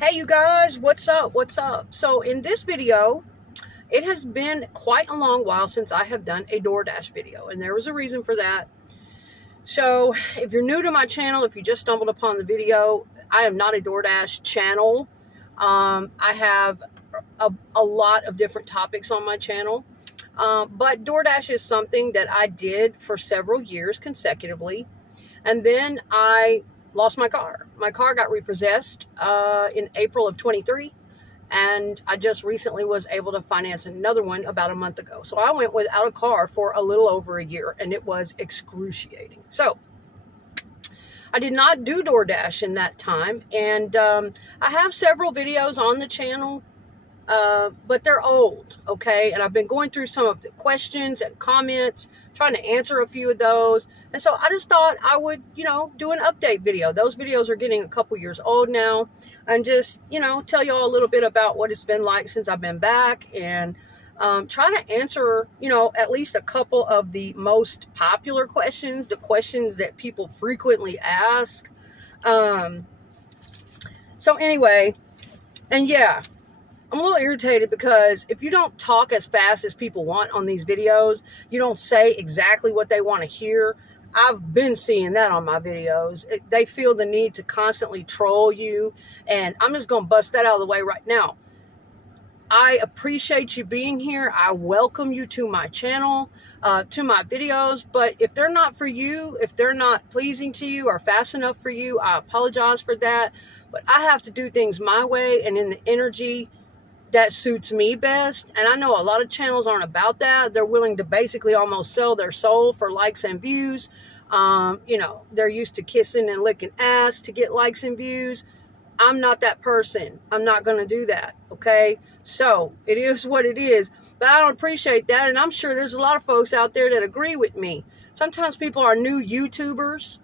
Hey you guys, what's up? What's up? So in this video, it has been quite a long while since I have done a DoorDash video, and there was a reason for that. So if you're new to my channel, if you just stumbled upon the video, I am not a DoorDash channel. I have a lot of different topics on my channel, but DoorDash is something that I did for several years consecutively, and then I lost my car. My car got repossessed in April of 23, and I just recently was able to finance another one about a month ago. So I went without a car for a little over a year, and it was excruciating. So I did not do DoorDash in that time, and I have several videos on the channel, but they're old, okay? And I've been going through some of the questions and comments, trying to answer a few of those. And so I just thought I would, do an update video. Those videos are getting a couple years old now, and just, tell y'all a little bit about what it's been like since I've been back, and try to answer, at least a couple of the most popular questions, the questions that people frequently ask. So anyway, and yeah, I'm a little irritated because if you don't talk as fast as people want on these videos, you don't say exactly what they want to hear. I've been seeing that on my videos. They feel the need to constantly troll you, and I'm just going to bust that out of the way right now. I appreciate you being here. I welcome you to my channel, to my videos, but if they're not for you, if they're not pleasing to you or fast enough for you, I apologize for that. But I have to do things my way and in the energy that suits me best. And I know a lot of channels aren't about that. They're willing to basically almost sell their soul for likes and views. They're used to kissing and licking ass to get likes and views. I'm not that person. I'm not going to do that. Okay. So it is what it is, but I don't appreciate that. And I'm sure there's a lot of folks out there that agree with me. Sometimes people are new YouTubers.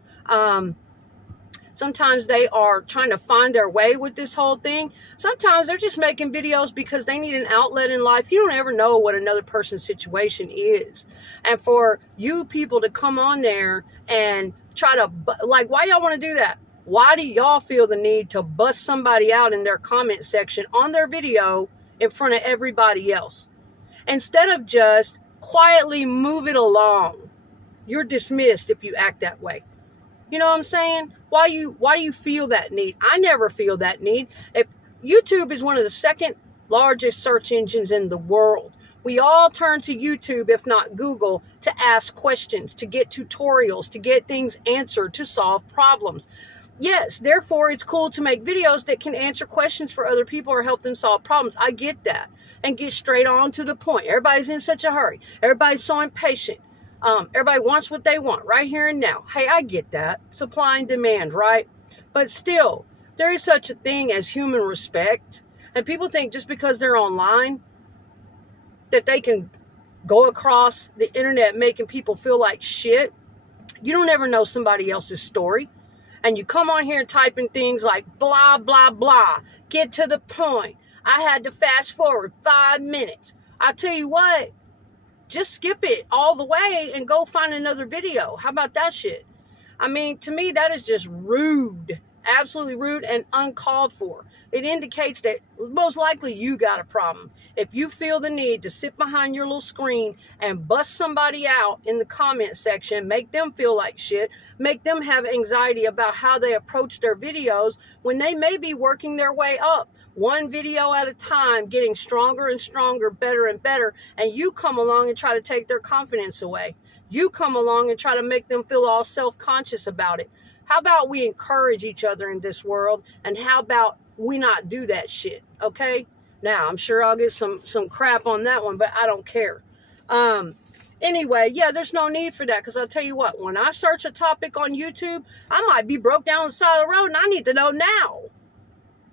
Sometimes they are trying to find their way with this whole thing. Sometimes they're just making videos because they need an outlet in life. You don't ever know what another person's situation is. And for you people to come on there and try to, why y'all want to do that? Why do y'all feel the need to bust somebody out in their comment section on their video in front of everybody else? Instead of just quietly move it along. You're dismissed if you act that way. You know what I'm saying? Why do you feel that need? I never feel that need. If YouTube is one of the second largest search engines in the world, we all turn to YouTube, if not Google, to ask questions, to get tutorials, to get things answered, to solve problems. Yes, therefore it's cool to make videos that can answer questions for other people or help them solve problems. I get that. And get straight on to the point. Everybody's in such a hurry. Everybody's so impatient. Everybody wants what they want right here and now. Hey, I get that. Supply and demand, right? But still, there is such a thing as human respect. And people think just because they're online that they can go across the internet making people feel like shit. You don't ever know somebody else's story. And you come on here typing things like blah, blah, blah. Get to the point. I had to fast forward 5 minutes. I tell you what. Just skip it all the way and go find another video. How about that shit? I mean, to me, that is just rude. Absolutely rude and uncalled for. It indicates that most likely you got a problem. If you feel the need to sit behind your little screen and bust somebody out in the comment section, make them feel like shit, make them have anxiety about how they approach their videos when they may be working their way up. One video at a time, getting stronger and stronger, better and better, and you come along and try to take their confidence away. You come along and try to make them feel all self-conscious about it. How about we encourage each other in this world, and how about we not do that shit, okay? Now, I'm sure I'll get some crap on that one, but I don't care. Anyway, yeah, there's no need for that, because I'll tell you what, when I search a topic on YouTube, I might be broke down the side of the road, and I need to know now.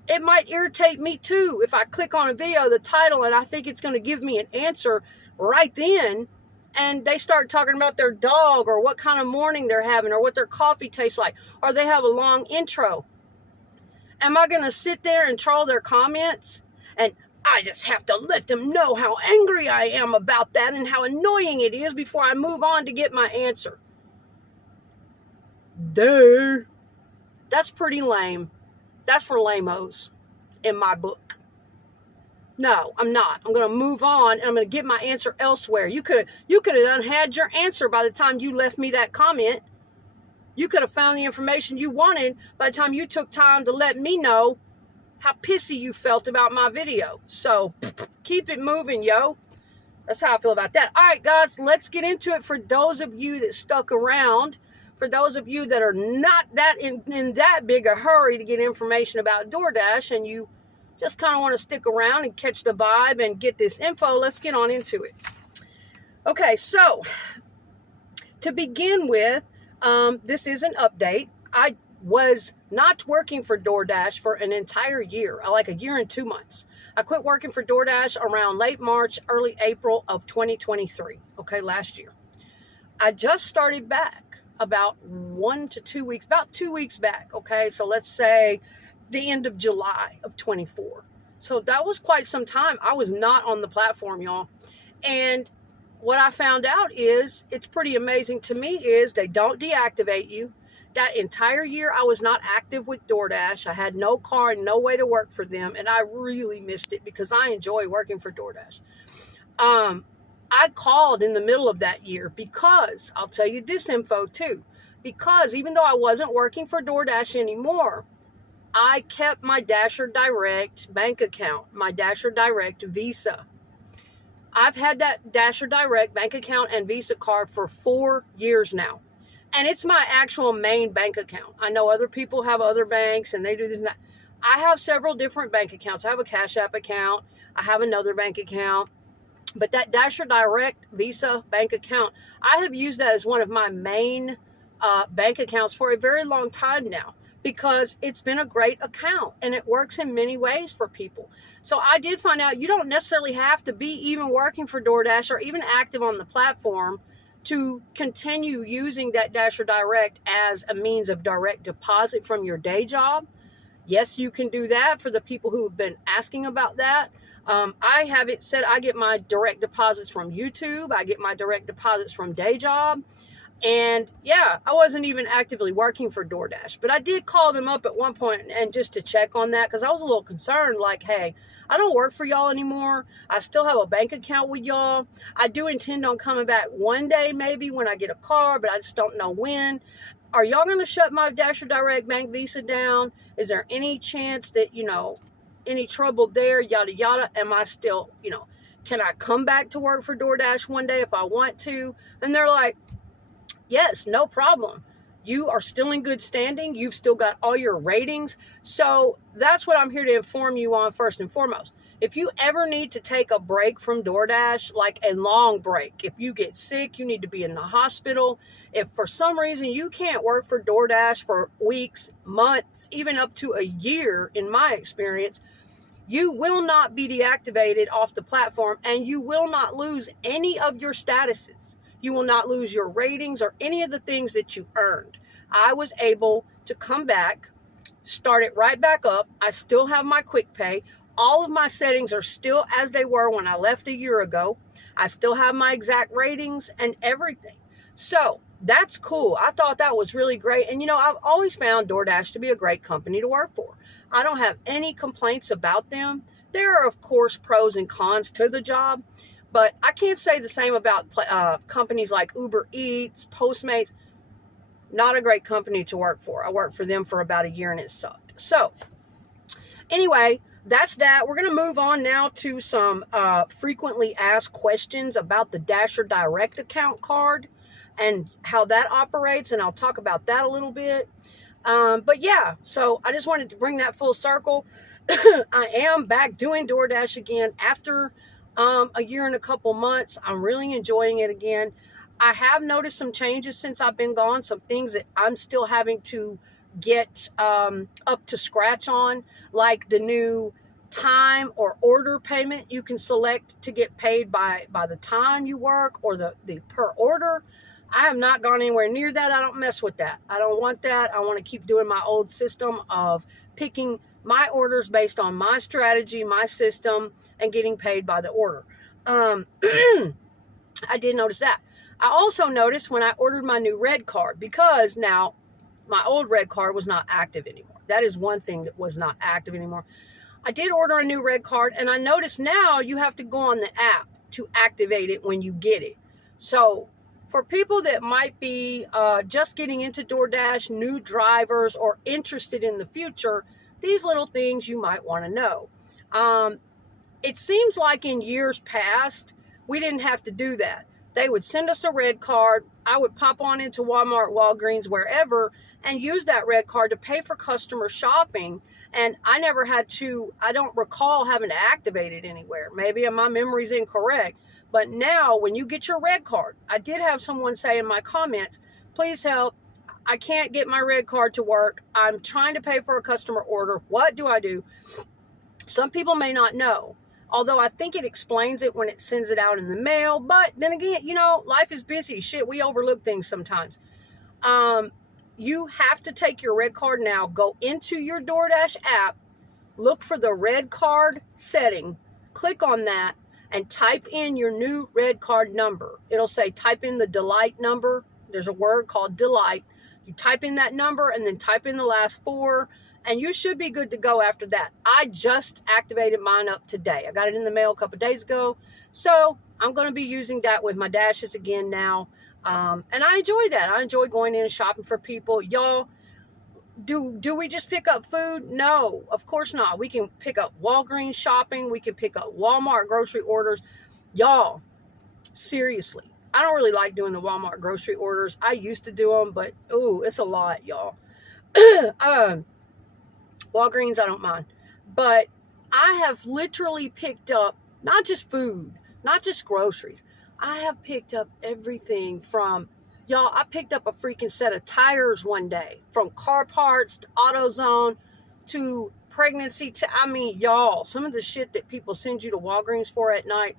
It might irritate me too if I click on a video, the title, and I think it's going to give me an answer right then, and they start talking about their dog or what kind of morning they're having or what their coffee tastes like, or they have a long intro. Am I going to sit there and troll their comments? And I just have to let them know how angry I am about that and how annoying it is before I move on to get my answer. Duh. That's pretty lame. That's for lame-os. in my book. No, I'm not. I'm going to move on, and I'm going to get my answer elsewhere. You could have had your answer by the time you left me that comment. You could have found the information you wanted by the time you took time to let me know how pissy you felt about my video. So keep it moving, yo. That's how I feel about that. All right, guys, let's get into it. For those of you that stuck around, for those of you that are not that in that big a hurry to get information about DoorDash, and you just kind of want to stick around and catch the vibe and get this info, let's get on into it. Okay, so to begin with, this is an update. I was not working for DoorDash for an entire year, like a year and 2 months. I quit working for DoorDash around late March, early April of 2023, okay, last year. I just started back about 1 to 2 weeks, about 2 weeks back, okay? So let's say the end of July of 24. So that was quite some time. I was not on the platform, y'all. And what I found out is, it's pretty amazing to me, is they don't deactivate you. That entire year, I was not active with DoorDash. I had no car and no way to work for them, and I really missed it because I enjoy working for DoorDash. I called in the middle of that year because, I'll tell you this info too, because even though I wasn't working for DoorDash anymore, I kept my Dasher Direct bank account, my Dasher Direct Visa. I've had that Dasher Direct bank account and Visa card for 4 years now. And it's my actual main bank account. I know other people have other banks and they do this and that. I have several different bank accounts. I have a Cash App account. I have another bank account. But that Dasher Direct Visa bank account, I have used that as one of my main bank accounts for a very long time now, because it's been a great account and it works in many ways for people. So I did find out you don't necessarily have to be even working for DoorDash or even active on the platform to continue using that Dasher Direct as a means of direct deposit from your day job. Yes, you can do that for the people who have been asking about that. I have it set, I get my direct deposits from YouTube. I get my direct deposits from day job. And yeah, I wasn't even actively working for DoorDash, but I did call them up at one point and just to check on that, because I was a little concerned, like, hey, I don't work for y'all anymore. I still have a bank account with y'all. I do intend on coming back one day, maybe when I get a car, but I just don't know when. Are y'all going to shut my Dasher Direct Bank Visa down? Is there any chance that, any trouble there, yada, yada? Am I still, can I come back to work for DoorDash one day if I want to? And they're like, yes, no problem. You are still in good standing. You've still got all your ratings. So that's what I'm here to inform you on first and foremost. If you ever need to take a break from DoorDash, like a long break, if you get sick, you need to be in the hospital. If for some reason you can't work for DoorDash for weeks, months, even up to a year, in my experience, you will not be deactivated off the platform, and you will not lose any of your statuses. You will not lose your ratings or any of the things that you earned. I was able to come back, start it right back up. I still have my quick pay. All of my settings are still as they were when I left a year ago. I still have my exact ratings and everything. So that's cool. I thought that was really great. And I've always found DoorDash to be a great company to work for. I don't have any complaints about them. There are, of course, pros and cons to the job. But I can't say the same about companies like Uber Eats, Postmates. Not a great company to work for. I worked for them for about a year and it sucked. So anyway, that's that. We're going to move on now to some frequently asked questions about the Dasher Direct account card and how that operates. And I'll talk about that a little bit. But yeah, so I just wanted to bring that full circle. I am back doing DoorDash again after a year and a couple months. I'm really enjoying it again. I have noticed some changes since I've been gone, some things that I'm still having to get up to scratch on, like the new time or order payment you can select to get paid by the time you work, or the per order. I have not gone anywhere near that. I don't mess with that. I don't want that. I want to keep doing my old system of picking my orders based on my strategy, my system, and getting paid by the order. I did notice that. I also noticed when I ordered my new red card, because now my old red card was not active anymore. That is one thing that was not active anymore. I did order a new red card, and I noticed now you have to go on the app to activate it when you get it. So for people that might be just getting into DoorDash, new drivers, or interested in the future, these little things you might want to know. It seems like in years past, we didn't have to do that. They would send us a red card. I would pop on into Walmart, Walgreens, wherever, and use that red card to pay for customer shopping. And I never had to, I don't recall having to activate it anywhere. Maybe my memory's incorrect. But now when you get your red card, I did have someone say in my comments, please help. I can't get my red card to work. I'm trying to pay for a customer order. What do I do? Some people may not know. Although I think it explains it when it sends it out in the mail. But then again, you know, life is busy. Shit, we overlook things sometimes. You have to take your red card now. Go into your DoorDash app. Look for the red card setting. Click on that and type in your new red card number. It'll say type in the delight number. There's a word called delight. You type in that number and then type in the last 4. And you should be good to go after that. I just activated mine up today. I got it in the mail a couple days ago. So I'm going to be using that with my dashes again now. And I enjoy that. I enjoy going in and shopping for people. Y'all, do we just pick up food? No, of course not. We can pick up Walgreens shopping. We can pick up Walmart grocery orders. Y'all, seriously. I don't really like doing the Walmart grocery orders. I used to do them, but ooh, it's a lot, y'all. Walgreens, I don't mind. But I have literally picked up not just food, not just groceries. I have picked up everything from, y'all, I picked up a freaking set of tires one day. From car parts to AutoZone to pregnancy to, I mean, y'all, some of the shit that people send you to Walgreens for at night.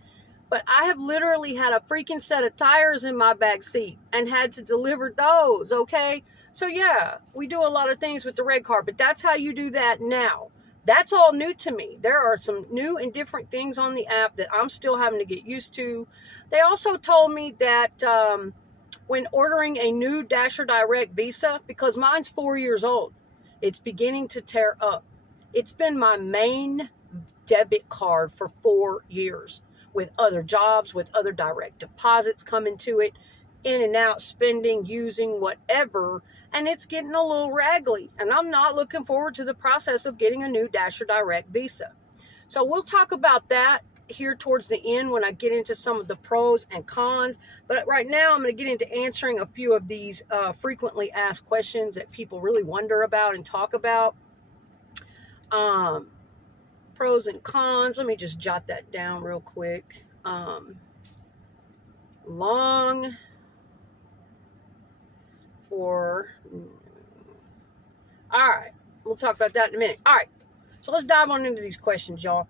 But I have literally had a freaking set of tires in my back seat and had to deliver those, okay? So yeah, we do a lot of things with the red card, but that's how you do that now. That's all new to me. There are some new and different things on the app that I'm still having to get used to. They also told me that when ordering a new Dasher Direct Visa, because mine's 4 years old, it's beginning to tear up. It's been my main debit card for 4 years. With other jobs, with other direct deposits coming to it, in and out, spending, using, whatever, and it's getting a little raggedy. And I'm not looking forward to the process of getting a new Dasher Direct Visa. So we'll talk about that here towards the end when I get into some of the pros and cons. But right now I'm going to get into answering a few of these frequently asked questions that people really wonder about and talk about. Pros and cons. Let me just jot that down real quick. Long for. All right. We'll talk about that in a minute. All right. So let's dive on into these questions, y'all.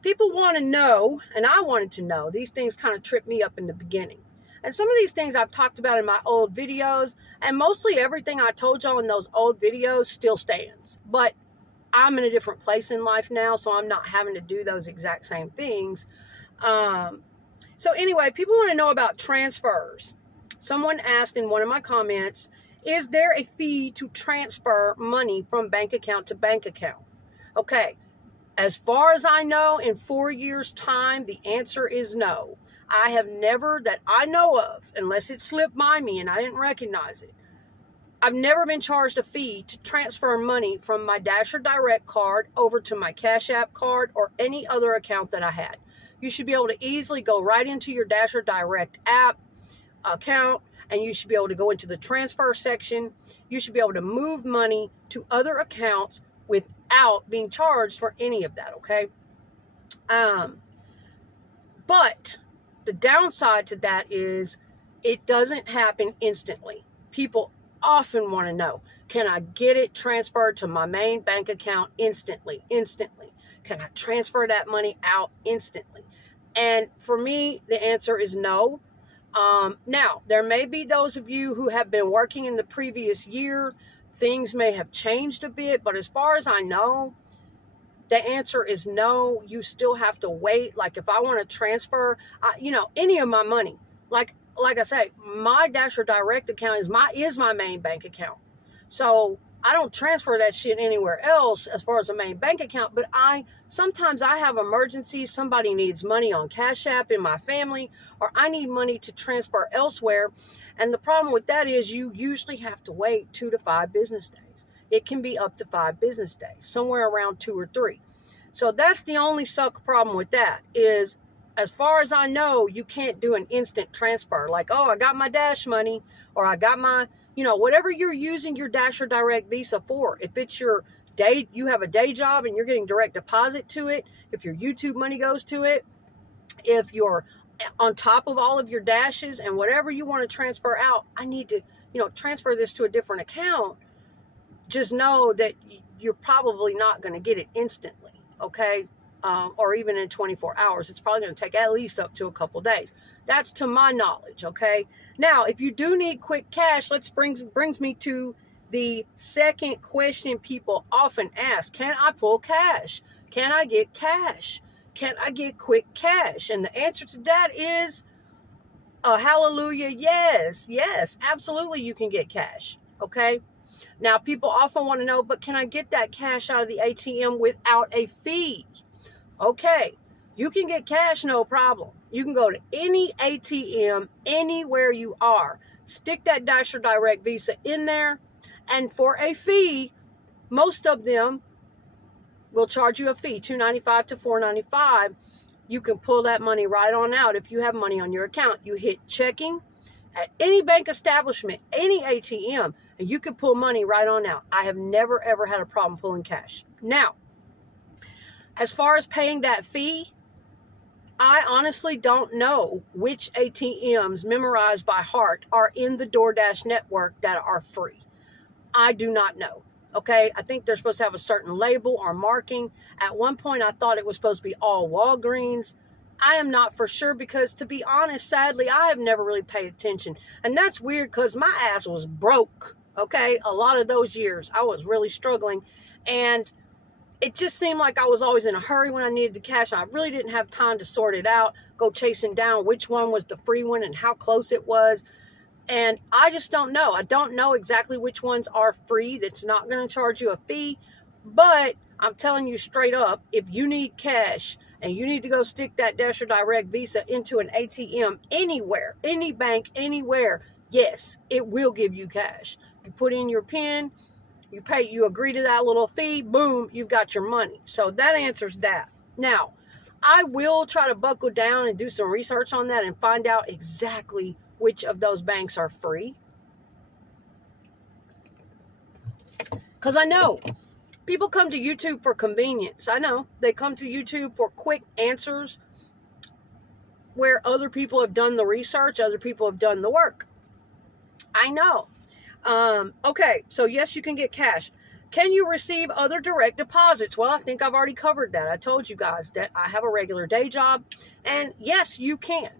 People want to know, and I wanted to know, these things kind of tripped me up in the beginning. And some of these things I've talked about in my old videos, and mostly everything I told y'all in those old videos still stands. But I'm in a different place in life now, so I'm not having to do those exact same things. So anyway, people want to know about transfers. Someone asked in one of my comments, is there a fee to transfer money from bank account to bank account? Okay, as far as I know, in 4 years' time, the answer is no. I have never, that I know of, unless it slipped by me and I didn't recognize it, I've never been charged a fee to transfer money from my Dasher Direct card over to my Cash App card or any other account that I had. You should be able to easily go right into your Dasher Direct app account, and you should be able to go into the transfer section. You should be able to move money to other accounts without being charged for any of that, okay? But the downside to that is it doesn't happen instantly. People often want to know, can I get it transferred to my main bank account instantly? Can I transfer that money out instantly? And for me, the answer is no. Now, there may be those of you who have been working in the previous year. Things may have changed a bit, but as far as I know, the answer is no. You still have to wait. Like if I want to transfer, any of my money, like I say, my Dasher Direct account is my main bank account. So I don't transfer that shit anywhere else as far as a main bank account, but sometimes I have emergencies. Somebody needs money on Cash App in my family, or I need money to transfer elsewhere. And the problem with that is you usually have to wait 2 to 5 business days. It can be up to 5 business days, somewhere around 2 or 3. So that's the only suck problem with that is, as far as I know, you can't do an instant transfer. Like, oh, I got my Dash money, or I got my, whatever you're using your Dash or Direct Visa for. If it's your day, you have a day job and you're getting direct deposit to it. If your YouTube money goes to it, if you're on top of all of your dashes and whatever you want to transfer out, I need to, transfer this to a different account. Just know that you're probably not going to get it instantly. Okay. Or even in 24 hours. It's probably going to take at least up to a couple days. That's to my knowledge, okay? Now, if you do need quick cash, brings me to the second question people often ask. Can I pull cash? Can I get cash? Can I get quick cash? And the answer to that is a hallelujah, yes. Yes, absolutely you can get cash, okay? Now, people often want to know, but can I get that cash out of the ATM without a fee? Okay, you can get cash, no problem. You can go to any ATM, anywhere you are. Stick that Dash or Direct Visa in there, and for a fee, most of them will charge you a fee, $2.95 to $4.95. You can pull that money right on out if you have money on your account. You hit checking at any bank establishment, any ATM, and you can pull money right on out. I have never, ever had a problem pulling cash. Now, as far as paying that fee, I honestly don't know which ATMs memorized by heart are in the DoorDash network that are free. I do not know. Okay, I think they're supposed to have a certain label or marking. At one point, I thought it was supposed to be all Walgreens. I am not for sure because, to be honest, sadly, I have never really paid attention. And that's weird because my ass was broke. Okay, a lot of those years, I was really struggling. And it just seemed like I was always in a hurry when I needed the cash. I really didn't have time to sort it out, go chasing down which one was the free one and how close it was. And I just don't know. I don't know exactly which ones are free that's not going to charge you a fee. But I'm telling you straight up, if you need cash and you need to go stick that Dash or Direct Visa into an ATM anywhere, any bank, anywhere, yes, it will give you cash. You put in your PIN, you pay, you agree to that little fee, boom, you've got your money. So that answers that. Now, I will try to buckle down and do some research on that and find out exactly which of those banks are free. Because I know people come to YouTube for convenience. I know they come to YouTube for quick answers where other people have done the research, other people have done the work. I know. Okay, so yes, you can get cash. Can you receive other direct deposits? Well, I think I've already covered that. I told you guys that I have a regular day job, and yes, you can.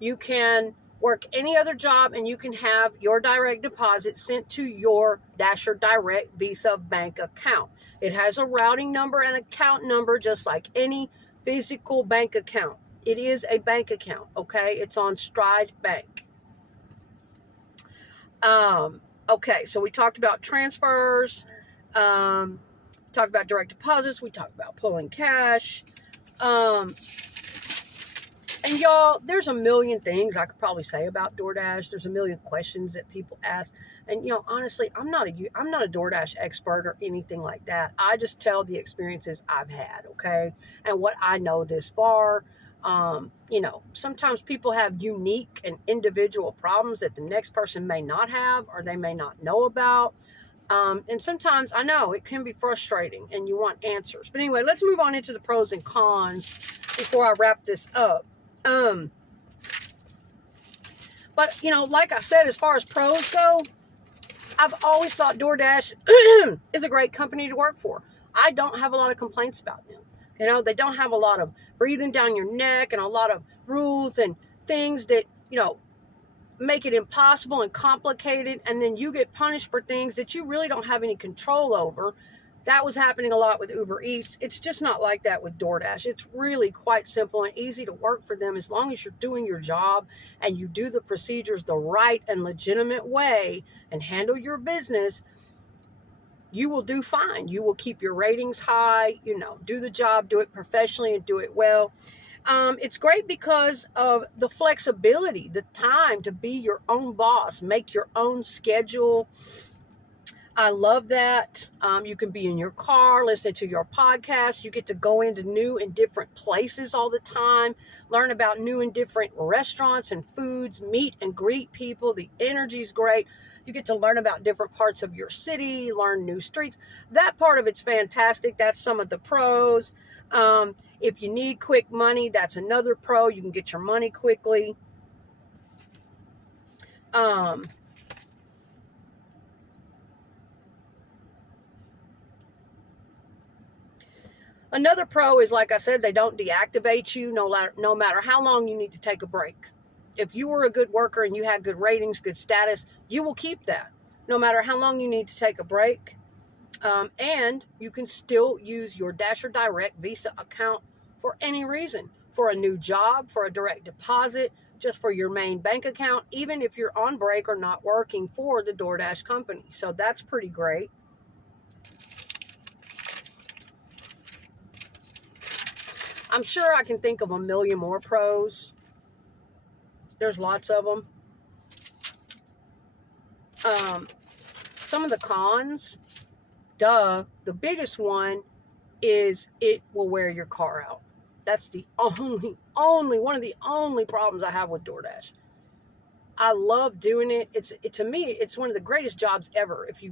You can work any other job, and you can have your direct deposit sent to your Dash or Direct Visa bank account. It has a routing number and account number, just like any physical bank account. It is a bank account, okay? It's on Stride Bank. Okay, so we talked about transfers, talked about direct deposits, we talked about pulling cash, and y'all, there's a million things I could probably say about DoorDash. There's a million questions that people ask, and honestly, I'm not a DoorDash expert or anything like that. I just tell the experiences I've had, okay, and what I know this far. Sometimes people have unique and individual problems that the next person may not have or they may not know about. And sometimes I know it can be frustrating and you want answers. But anyway, let's move on into the pros and cons before I wrap this up. But like I said, as far as pros go, I've always thought DoorDash is a great company to work for. I don't have a lot of complaints about them. They don't have a lot of breathing down your neck and a lot of rules and things that, make it impossible and complicated. And then you get punished for things that you really don't have any control over. That was happening a lot with Uber Eats. It's just not like that with DoorDash. It's really quite simple and easy to work for them as long as you're doing your job and you do the procedures the right and legitimate way and handle your business. you will do fine. You will keep your ratings high, do the job, do it professionally, and do it well. It's great because of the flexibility, the time to be your own boss, make your own schedule. I love that. You can be in your car listening to your podcast. You get to go into new and different places all the time, learn about new and different restaurants and foods, meet and greet people. The energy's great. You get to learn about different parts of your city, learn new streets. That part of it's fantastic. That's some of the pros. If you need quick money, that's another pro. You can get your money quickly. Another pro is, like I said, they don't deactivate you no matter how long you need to take a break. If you were a good worker and you had good ratings, good status, you will keep that no matter how long you need to take a break. And you can still use your Dash or Direct Visa account for any reason, for a new job, for a direct deposit, just for your main bank account, even if you're on break or not working for the DoorDash company. So that's pretty great. I'm sure I can think of a million more pros. There's lots of them. Some of the cons, the biggest one is it will wear your car out. That's the only one of the only problems I have with DoorDash. I love doing it. To me, it's one of the greatest jobs ever. If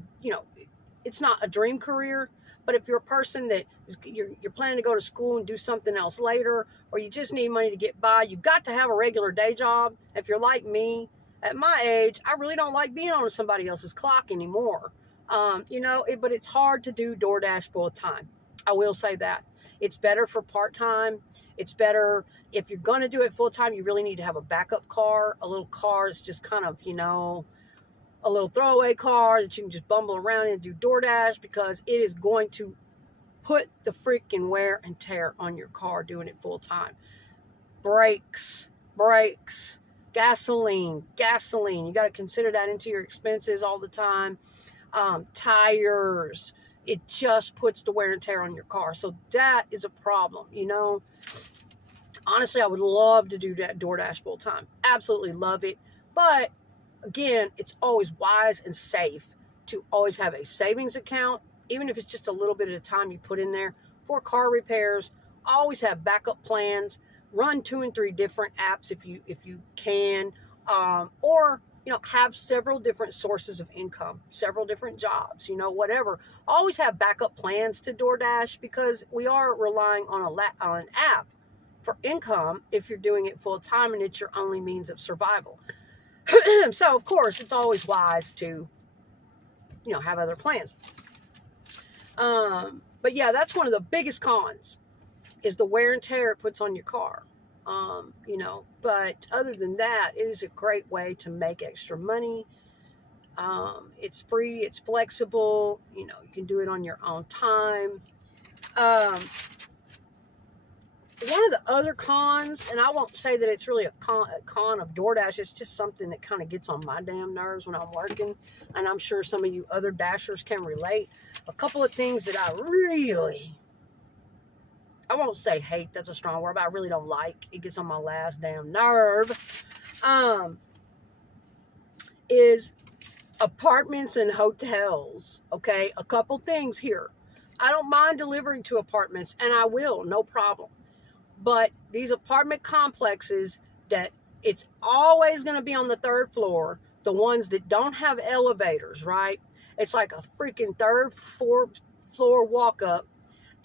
it's not a dream career, but if you're a person that you're planning to go to school and do something else later, or you just need money to get by, you got to have a regular day job. If you're like me, at my age, I really don't like being on somebody else's clock anymore. But it's hard to do DoorDash full time. I will say that. It's better for part-time. It's better if you're going to do it full-time, you really need to have a backup car. A little car is just kind of, a little throwaway car that you can just bumble around and do DoorDash, because it is going to put the freaking wear and tear on your car doing it full-time. Brakes, gasoline. You got to consider that into your expenses all the time. Tires. It just puts the wear and tear on your car. So that is a problem, Honestly, I would love to do that DoorDash full time. Absolutely love it. But again, it's always wise and safe to always have a savings account, even if it's just a little bit at a time you put in there for car repairs. Always have backup plans. Run 2 and 3 different apps if you can, or have several different sources of income, several different jobs, whatever. Always have backup plans to DoorDash, because we are relying on an app for income if you're doing it full time and it's your only means of survival. So, of course, it's always wise to, have other plans. But yeah, that's one of the biggest cons, is the wear and tear it puts on your car. But other than that, it is a great way to make extra money. It's free, it's flexible, you can do it on your own time. One of the other cons, and I won't say that it's really a con of DoorDash, it's just something that kind of gets on my damn nerves when I'm working, and I'm sure some of you other Dashers can relate. A couple of things that I won't say hate, that's a strong word, but I really don't like. It gets on my last damn nerve. Is apartments and hotels. Okay, a couple things here. I don't mind delivering to apartments, and I will, no problem. But these apartment complexes that it's always going to be on the 3rd floor, the ones that don't have elevators, right? It's like a freaking 3rd, 4th floor walk up.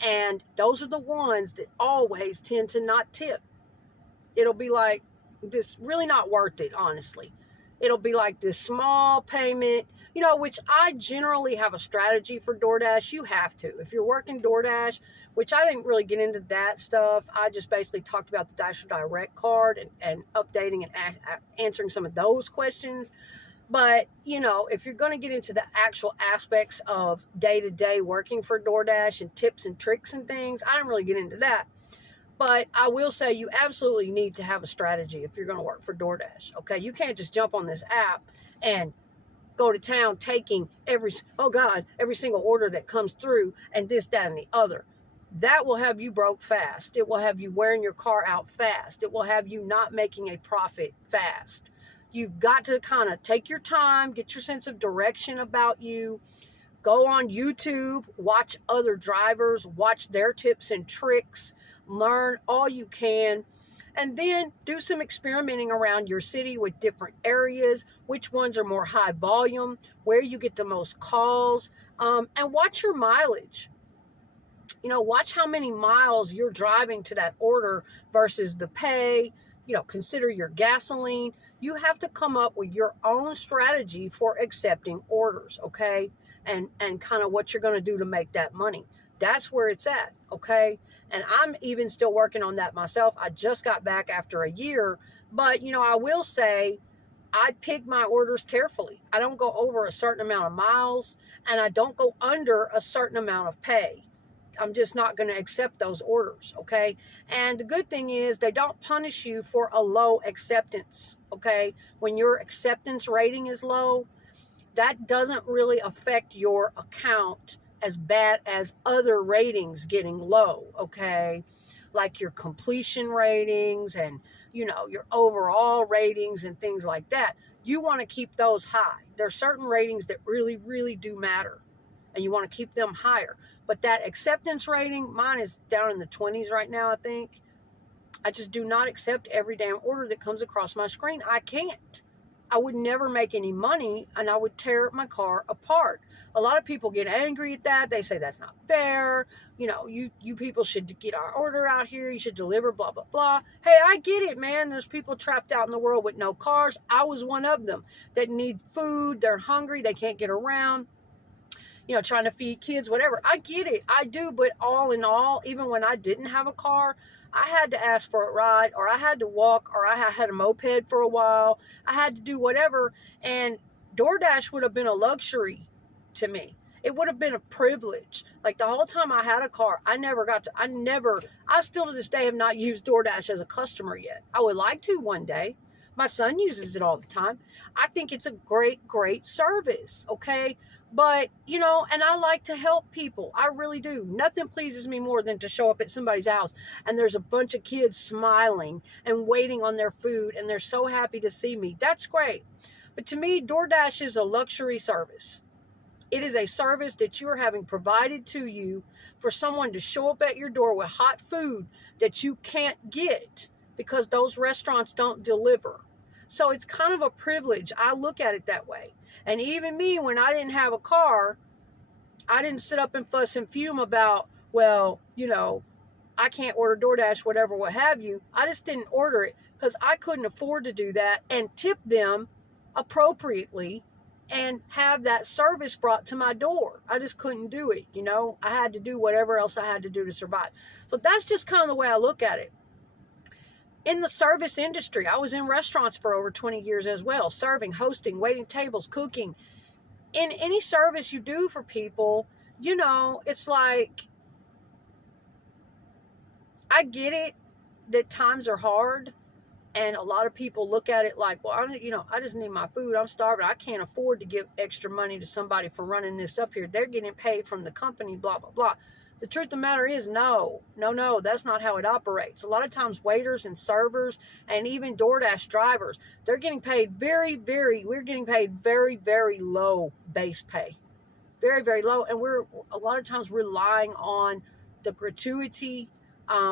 And those are the ones that always tend to not tip. It'll be like this, really not worth it, honestly. It'll be like this small payment, which I generally have a strategy for DoorDash. You have to. If you're working DoorDash, which I didn't really get into that stuff. I just basically talked about the Dash or Direct card and updating and answering some of those questions. But, if you're going to get into the actual aspects of day-to-day working for DoorDash and tips and tricks and things, I don't really get into that. But I will say you absolutely need to have a strategy if you're going to work for DoorDash. Okay, you can't just jump on this app and go to town taking every single order that comes through and this, that, and the other. That will have you broke fast. It will have you wearing your car out fast. It will have you not making a profit fast. You've got to kind of take your time, get your sense of direction about you. Go on YouTube, watch other drivers, watch their tips and tricks, learn all you can, and then do some experimenting around your city with different areas, which ones are more high volume, where you get the most calls, and watch your mileage. You know, watch how many miles you're driving to that order versus the pay. You know, consider your gasoline. You have to come up with your own strategy for accepting orders, okay? And kind of what you're going to do to make that money. That's where it's at, okay? And I'm even still working on that myself. I just got back after a year, but you know, I will say I pick my orders carefully. I don't go over a certain amount of miles, and I don't go under a certain amount of pay. I'm just not going to accept those orders, okay? And the good thing is they don't punish you for a low acceptance, okay? When your acceptance rating is low, that doesn't really affect your account as bad as other ratings getting low, okay? Like your completion ratings and, you know, your overall ratings and things like that. You want to keep those high. There are certain ratings that really, really do matter, and you want to keep them higher. But that acceptance rating, mine is down in the 20s right now, I think. I just do not accept every damn order that comes across my screen. I can't. I would never make any money, and I would tear my car apart. A lot of people get angry at that. They say that's not fair. You know, you people should get our order out here. You should deliver, blah, blah, blah. Hey, I get it, man. There's people trapped out in the world with no cars. I was one of them that need food. They're hungry. They can't get around. You know, trying to feed kids, whatever. I get it. I do. But all in all, even when I didn't have a car, I had to ask for a ride, or I had to walk, or I had a moped for a while. I had to do whatever. And DoorDash would have been a luxury to me. It would have been a privilege. Like the whole time I had a car, I still to this day have not used DoorDash as a customer yet. I would like to one day. My son uses it all the time. I think it's a great, great service. Okay. But, you know, and I like to help people. I really do. Nothing pleases me more than to show up at somebody's house and there's a bunch of kids smiling and waiting on their food and they're so happy to see me. That's great. But to me, DoorDash is a luxury service. It is a service that you're having provided to you for someone to show up at your door with hot food that you can't get because those restaurants don't deliver. So it's kind of a privilege. I look at it that way. And even me, when I didn't have a car, I didn't sit up and fuss and fume about, well, you know, I can't order DoorDash, whatever, what have you. I just didn't order it because I couldn't afford to do that and tip them appropriately and have that service brought to my door. I just couldn't do it, you know. I had to do whatever else I had to do to survive. So that's just kind of the way I look at it. In the service industry, I was in restaurants for over 20 years as well, serving, hosting, waiting tables, cooking. In any service you do for people, you know, it's like, I get it that times are hard, and a lot of people look at it like, well, I just need my food. I'm starving. I can't afford to give extra money to somebody for running this up here. They're getting paid from the company, blah, blah, blah. The truth of the matter is, no, that's not how it operates. A lot of times waiters and servers and even DoorDash drivers, they're getting paid we're getting paid very, very low base pay. Very, very low. And we're a lot of times relying on the gratuity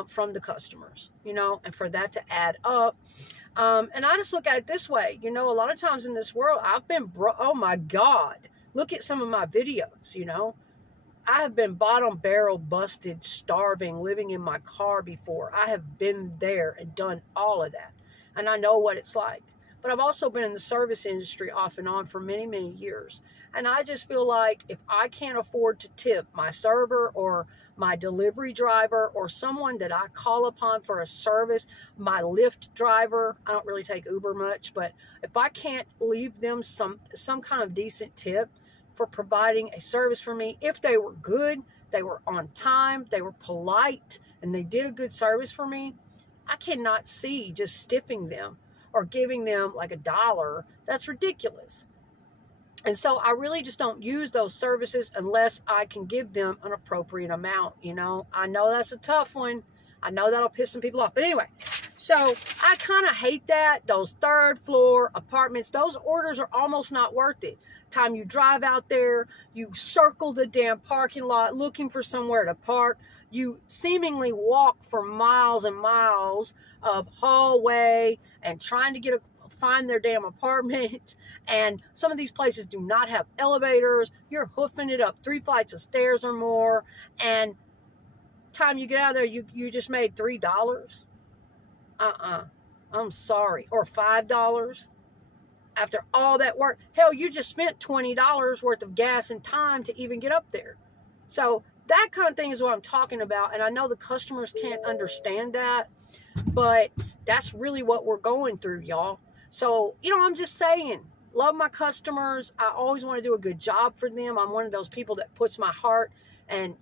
from the customers, you know, and for that to add up. And I just look at it this way, you know, a lot of times in this world, I've been, oh my God, look at some of my videos, you know. I have been bottom barrel busted, starving, living in my car before. I have been there and done all of that. And I know what it's like. But I've also been in the service industry off and on for many, many years. And I just feel like if I can't afford to tip my server or my delivery driver or someone that I call upon for a service, my Lyft driver, I don't really take Uber much, but if I can't leave them some kind of decent tip for providing a service for me, if they were good, they were on time, they were polite, and they did a good service for me, I cannot see just stiffing them or giving them like $1. That's ridiculous. And so I really just don't use those services unless I can give them an appropriate amount. I know that's a tough one. I know that'll piss some people off. But anyway, so I kind of hate that. Those third floor apartments, those orders are almost not worth it. Time you drive out there, you circle the damn parking lot looking for somewhere to park. You seemingly walk for miles and miles of hallway and trying to find their damn apartment. And some of these places do not have elevators. You're hoofing it up 3 flights of stairs or more. And time you get out of there, you just made $3. I'm sorry. Or $5 after all that work. Hell, you just spent $20 worth of gas and time to even get up there. So that kind of thing is what I'm talking about. And I know the customers can't understand that, but that's really what we're going through, y'all. So, I'm just saying, love my customers. I always want to do a good job for them. I'm one of those people that puts my heart and,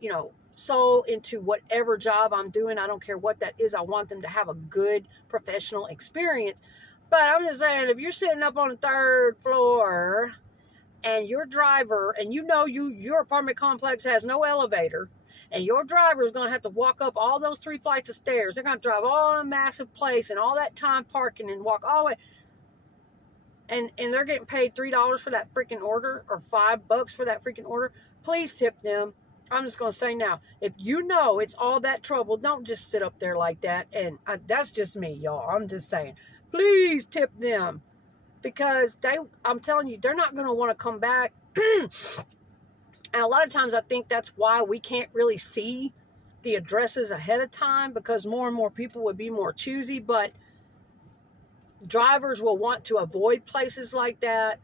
soul into whatever job I'm doing. I don't care what that is. I want them to have a good professional experience. But I'm just saying, if you're sitting up on the 3rd floor and your driver, and your apartment complex has no elevator, and your driver is going to have to walk up all those 3 flights of stairs, they're going to drive all a massive place and all that time parking and walk all the way, and they're getting paid $3 for that freaking order, or $5 for that freaking order, please tip them. I'm just going to say now, if it's all that trouble, don't just sit up there like that. And that's just me, y'all. I'm just saying, please tip them, because I'm telling you, they're not going to want to come back. And a lot of times I think that's why we can't really see the addresses ahead of time, because more and more people would be more choosy. But drivers will want to avoid places like that,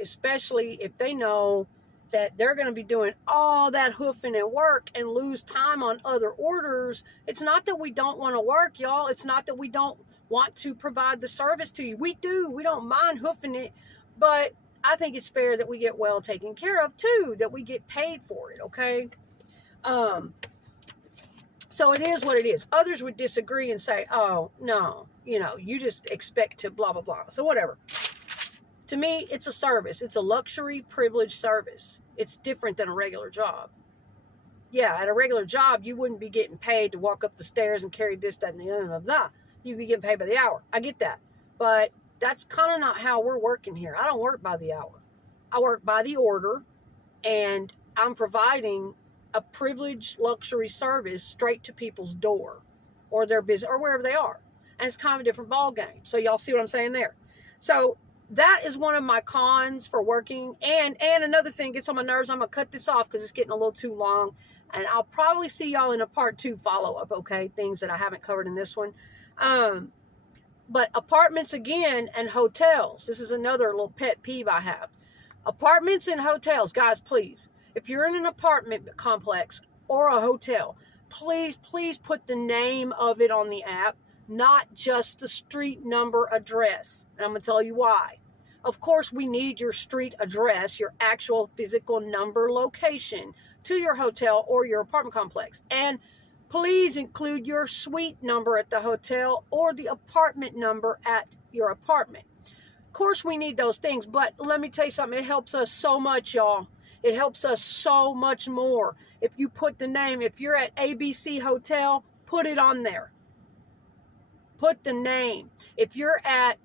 especially if they know that they're going to be doing all that hoofing and work and lose time on other orders. It's not that we don't want to work, y'all. It's not that we don't want to provide the service to you. We do. We don't mind hoofing it. But I think it's fair that we get well taken care of too, that we get paid for it, okay? So it is what it is. Others would disagree and say, oh, no, you just expect to blah, blah, blah. So whatever. To me, it's a service. It's a luxury privilege service. It's different than a regular job. Yeah, at a regular job, you wouldn't be getting paid to walk up the stairs and carry this, that, and the other, blah, blah. You'd be getting paid by the hour. I get that. But that's kind of not how we're working here. I don't work by the hour. I work by the order, and I'm providing a privileged luxury service straight to people's door or their business or wherever they are. And it's kind of a different ball game. So y'all see what I'm saying there? So that is one of my cons for working. And another thing gets on my nerves. I'm going to cut this off because it's getting a little too long. And I'll probably see y'all in a part 2 follow-up, okay? Things that I haven't covered in this one. But apartments again and hotels. This is another little pet peeve I have. Apartments and hotels. Guys, please. If you're in an apartment complex or a hotel, please put the name of it on the app, not just the street number address. And I'm going to tell you why. Of course, we need your street address, your actual physical number location to your hotel or your apartment complex. And please include your suite number at the hotel or the apartment number at your apartment. Of course, we need those things, but let me tell you something. It helps us so much, y'all. It helps us so much more. If you put the name, if you're at ABC Hotel, put it on there. Put the name. If you're at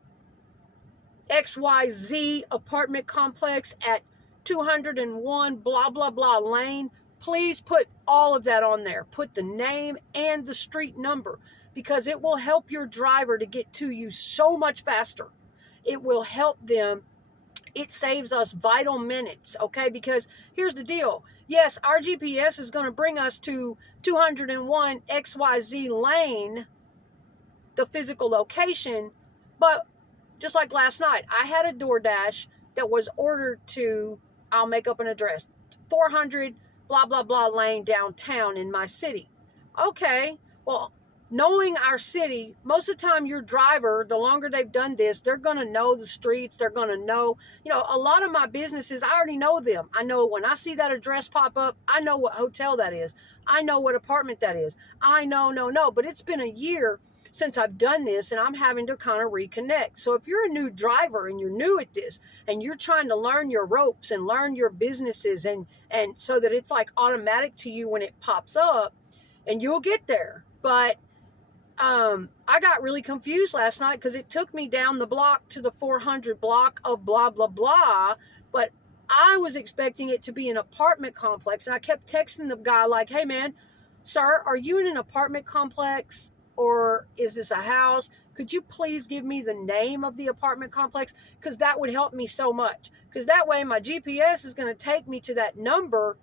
XYZ apartment complex at 201 blah, blah, blah lane, please put all of that on there. Put the name and the street number, because it will help your driver to get to you so much faster. It will help them. It saves us vital minutes, okay? Because here's the deal. Yes, our GPS is going to bring us to 201 XYZ lane, the physical location, but just like last night, I had a DoorDash that was ordered to, I'll make up an address, 400 blah, blah, blah lane downtown in my city. Okay, well, knowing our city, most of the time your driver, the longer they've done this, they're going to know the streets. They're going to know, a lot of my businesses, I already know them. I know when I see that address pop up, I know what hotel that is. I know what apartment that is. I know, but it's been a year since I've done this, and I'm having to kind of reconnect. So if you're a new driver and you're new at this and you're trying to learn your ropes and learn your businesses and so that it's like automatic to you when it pops up, and you'll get there. But I got really confused last night because it took me down the block to the 400 block of blah, blah, blah. But I was expecting it to be an apartment complex. And I kept texting the guy like, hey, man, sir, are you in an apartment complex or is this a house? Could you please give me the name of the apartment complex? Because that would help me so much. Because that way my GPS is going to take me to that number,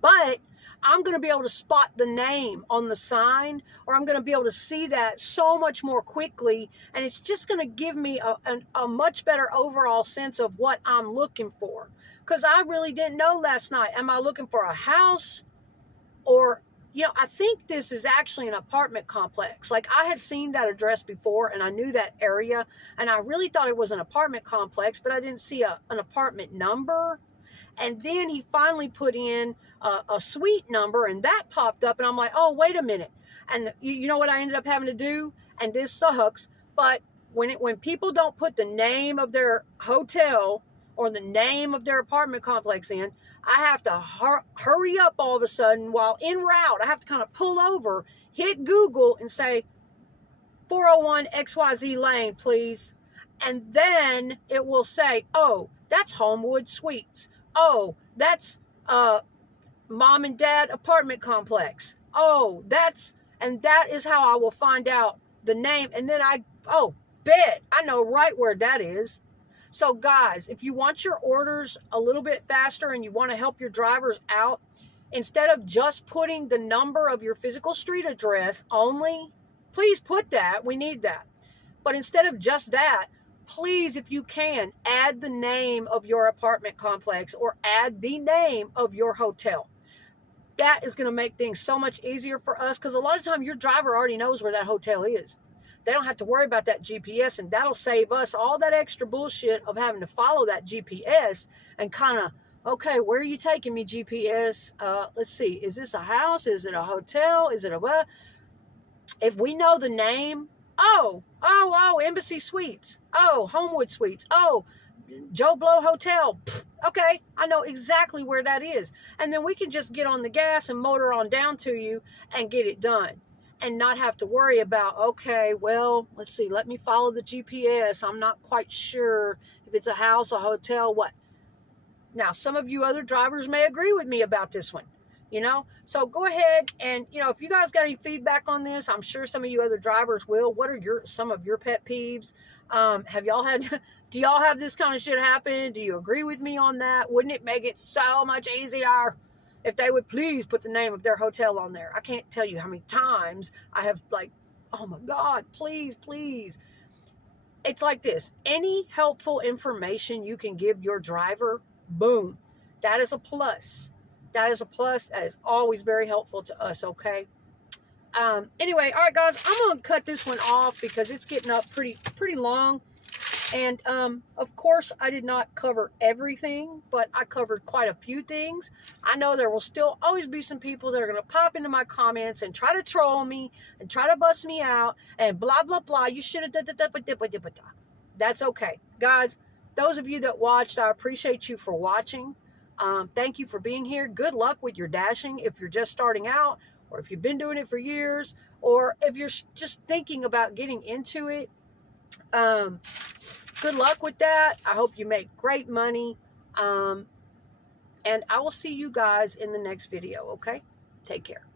but I'm going to be able to spot the name on the sign, or I'm going to be able to see that so much more quickly. And it's just going to give me a much better overall sense of what I'm looking for. Because I really didn't know last night. Am I looking for a house? Or, I think this is actually an apartment complex. Like, I had seen that address before and I knew that area. And I really thought it was an apartment complex, but I didn't see an apartment number. And then he finally put in a suite number, and that popped up, and I'm like, oh, wait a minute. And you know what I ended up having to do? And this sucks, but when people don't put the name of their hotel or the name of their apartment complex in, I have to hurry up all of a sudden while en route. I have to kind of pull over, hit Google, and say, 401 XYZ Lane, please. And then it will say, oh, that's Homewood Suites. Oh, that's mom and dad apartment complex. Oh, and that is how I will find out the name. And then bet I know right where that is. So guys, if you want your orders a little bit faster and you want to help your drivers out, instead of just putting the number of your physical street address only, please put that. We need that. But instead of just that, please, if you can, add the name of your apartment complex or add the name of your hotel. That is going to make things so much easier for us, because a lot of time your driver already knows where that hotel is. They don't have to worry about that GPS, and that'll save us all that extra bullshit of having to follow that GPS and kind of, okay, where are you taking me, GPS? Let's see, is this a house? Is it a hotel? Is it a... If we know the name, oh, Embassy Suites. Oh, Homewood Suites. Oh, Joe Blow Hotel. Okay, I know exactly where that is. And then we can just get on the gas and motor on down to you and get it done. And not have to worry about, okay, well, let's see, let me follow the GPS. I'm not quite sure if it's a house, a hotel, what. Now, some of you other drivers may agree with me about this one. So go ahead and, if you guys got any feedback on this, I'm sure some of you other drivers will. What are some of your pet peeves? Do y'all have this kind of shit happen? Do you agree with me on that? Wouldn't it make it so much easier if they would please put the name of their hotel on there? I can't tell you how many times I have oh my God, please. It's like this. Any helpful information you can give your driver, boom, that is a plus. That is a plus. That is always very helpful to us, okay? Anyway, all right, guys, I'm going to cut this one off because it's getting up pretty long. And, of course, I did not cover everything, but I covered quite a few things. I know there will still always be some people that are going to pop into my comments and try to troll me and try to bust me out and blah, blah, blah. You should have done. That's okay. Guys, those of you that watched, I appreciate you for watching. Thank you for being here. Good luck with your dashing if you're just starting out, or if you've been doing it for years, or if you're just thinking about getting into it. Good luck with that. I hope you make great money. And I will see you guys in the next video, okay? Take care.